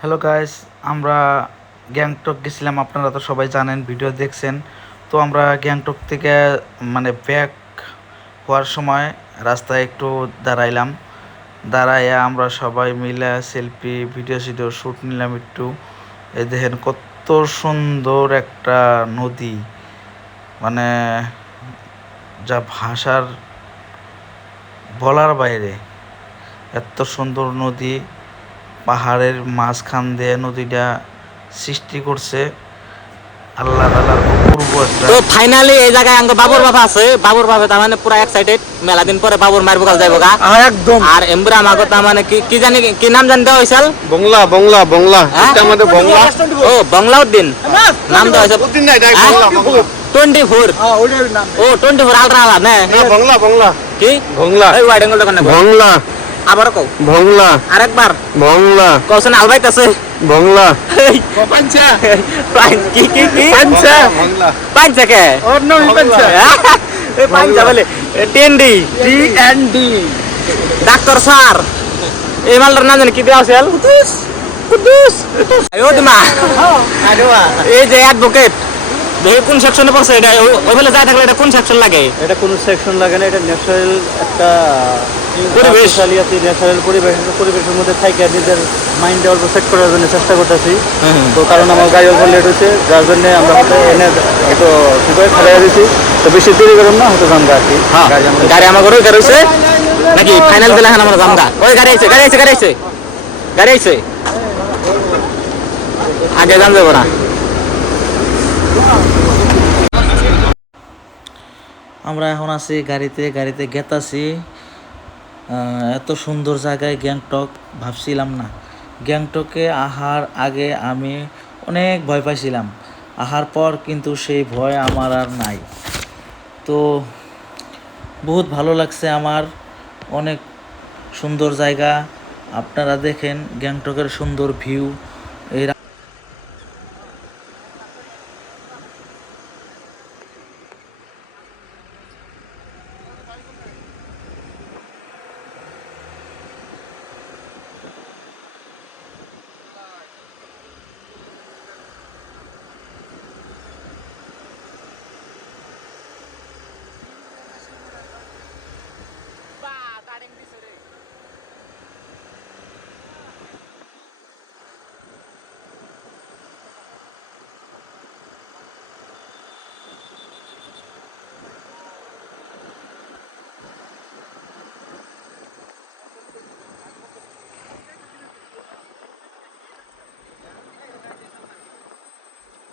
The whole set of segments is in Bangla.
হ্যালো গাইস, আমরা গ্যাংটক গেছিলাম। আপনারা তো সবাই জানেন, ভিডিও দেখছেন। তো আমরা গ্যাংটক থেকে ব্যাক হওয়ার সময় রাস্তায় একটু দাঁড়াইলাম। দাঁড়াইয়া আমরা সবাই মিলে সেলফি ভিডিও সিডিও শ্যুট নিলাম একটু। এই দেখেন কত সুন্দর একটা নদী, মানে যা ভাষার বলার বাইরে। এত সুন্দর নদী, পাহাড়ের মাঝখান দিয়ে নদীটা সৃষ্টি করছে আল্লাহ তাআলার অপূর্ব একটা। তো ফাইনালি এই জায়গায় আঙ্গ বাবুর বাবা আছে। বাবুর বাবা তার মানে পুরা এক্সাইটেড। মেলা দিন পরে বাবুর মারবো কাল যাইবো গা একদম আর এমবুরা আমাকে তার মানে কি কি জানি কি নাম জানি দেওয়া হয়েছিল। বাংলা বাংলা বাংলা হ্যাঁ? এটা আমাদের বাংলা। ও বাংলাউদ্দিন নাম দেওয়া হয়েছে। উদ্দিন নাই ডাইরেক্ট বাংলা বাংলা 24 ওইটার নাম ও 24 আলট্রা আলা না না বাংলা বাংলা কি বাংলা এই ওয়াইড অ্যাঙ্গেল দোকানে বাংলা আবার কও বাংলা আরেকবার বাংলা কওছেন আলবাইত আছে বাংলা পাঁচা কি কি কি পাঞ্চা বাংলা পাঁচা কে ওর নাম পাঞ্চা এই পাঁচা বলে টেন্ডি T N D doctor sir এই মালটার নাম জানি কি দেওয়া আছে কুদুস কুদুস ও দিমা এই যে অ্যাডভোকেট দেখি কোন সেকশনে পড়ছে এটা ওই ফেলে যায় থাকলে এটা কোন সেকশন লাগে এটা কোনো সেকশন লাগে না, এটা ন্যাচারাল একটা পরিবেশ। ন্যাচারাল পরিবেশের মধ্যে থাইকে নিজের মাইন্ডে অল্প সেট করার জন্য চেষ্টা করতেছি। তো কারণ আমার গাড়ি অল্প লেট হয়েছে, যার জন্য আমরা হয়তো এনে হয়তো কি করে খেলাই দিছি। তো বেশি দেরি করুন না, হয়তো জানগা আর কি। হ্যাঁ গাড়ি আমার ঘরে রয়েছে নাকি ফাইনাল দিলে এখন আমরা জামগা। ওই গাড়ি আইছে গাড়ি আইছে গাড়ি আইছে গাড়ি আইছে আগে জান যাবো না। আমরা এখন আছি গাড়িতে গাড়িতে গেতাছি। এত সুন্দর জায়গায় গ্যাংটক ভাবছিলাম না। গ্যাংটকে আহার আগে আমি অনেক ভয় পাইছিলাম, আহার পর কিন্তু সেই ভয় আমার আর নাই। তো বহুত ভালো লাগছে আমার, অনেক সুন্দর জায়গা। আপনারা দেখেন গ্যাংটকের সুন্দর ভিউ। এই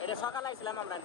এটা সকালে আইছিলাম আমরা